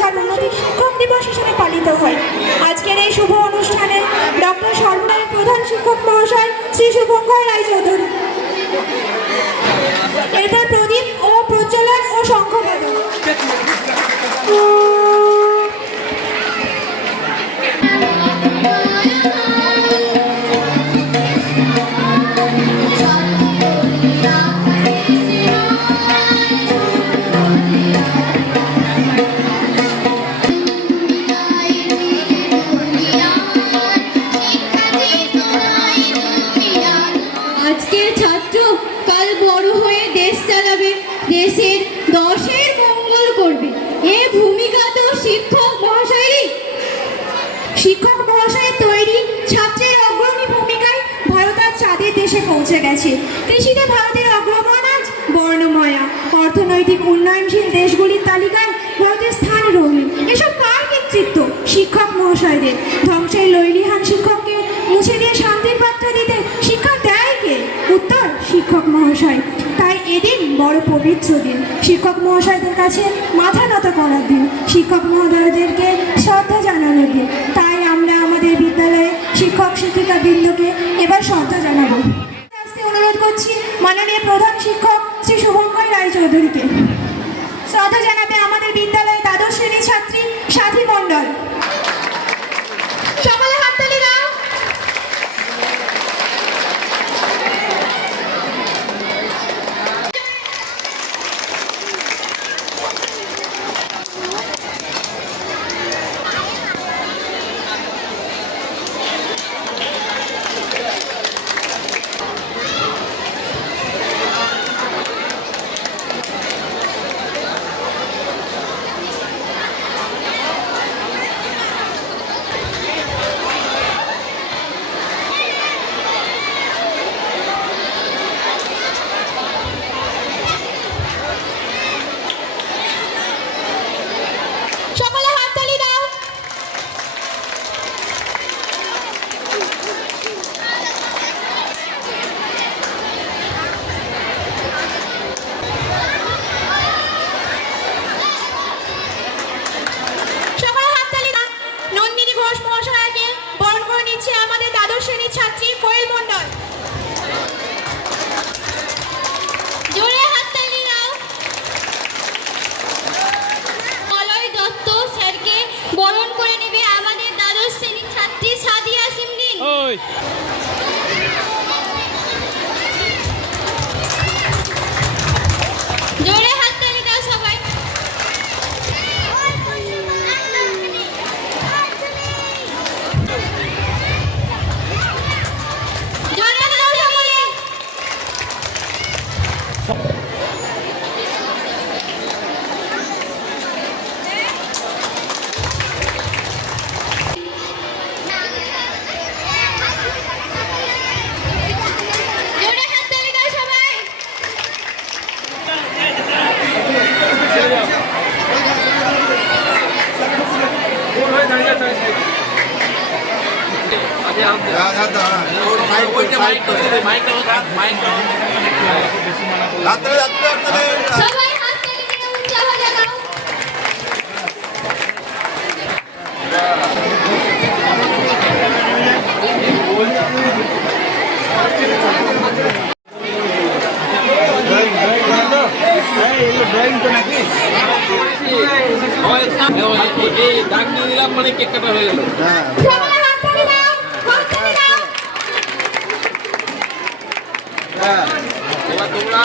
শিক্ষার উন্নতি শিক্ষক দিবস হিসেবে পালিত হয়। আজকের এই শুভ অনুষ্ঠানে ডক্টর সর্বদলের প্রধান শিক্ষক মহাশয় শ্রী শুভঙ্কর রায়চৌধুরী, এরপর প্রদীপ ও প্রজ্বলন ও শঙ্খবাদন। আজকের ছাত্র কাল বড় হয়ে দেশ চালাবে, দেশের দশের মঙ্গল করবে। এ ভূমিকা তো শিক্ষক মহাশয়েরই। শিক্ষক মহাশয়ের তৈরি ছাত্রের অগ্রণী ভূমিকায় ভারত আজ চাঁদের দেশে পৌঁছে গেছে। কৃষিতে ভারতের অগ্রগণ আজ বর্ণময়া। অর্থনৈতিক উন্নয়নশীল দেশগুলির তালিকায় ভারতের স্থান রঙিন। এসব কার কৃতিত্ব? শিক্ষক মহাশয়দের। ধ্বংসের লৈলিহান শিক্ষককে মুছে দিয়ে শান্তির বার্তা দিতে শিক্ষা দেয় কে? উত্তর শিক্ষক মহাশয়। তাই এদিন বড় পবিত্র দিন, শিক্ষক মহাশয়দের কাছে মাথা নত করার দিন, শিক্ষক মহোদয়দেরকে শ্রদ্ধা জানানোর দিন। তাই আমরা আমাদের বিদ্যালয়ে শিক্ষক শিক্ষিকা বৃন্দকে এবার শ্রদ্ধা জানাবো। অনুরোধ করছি মাননীয় প্রধান শিক্ষক শ্রী শুভঙ্কর রায়চৌধুরীকে। শ্রদ্ধা জানাবে আমাদের বিদ্যালয়ে দ্বাদশ শ্রেণীর ছাত্রী সাথী মণ্ডল। সকলে হাততালি দাও। জোরে হাততালি দাও সবাই। জোরে দাও সকলে। সবাই হাততালি দিয়ে উৎসাহ জাগাও। দাগ নিয়ে দিলাম মানে কেক কাটা হয়ে গেল। এবার তোমরা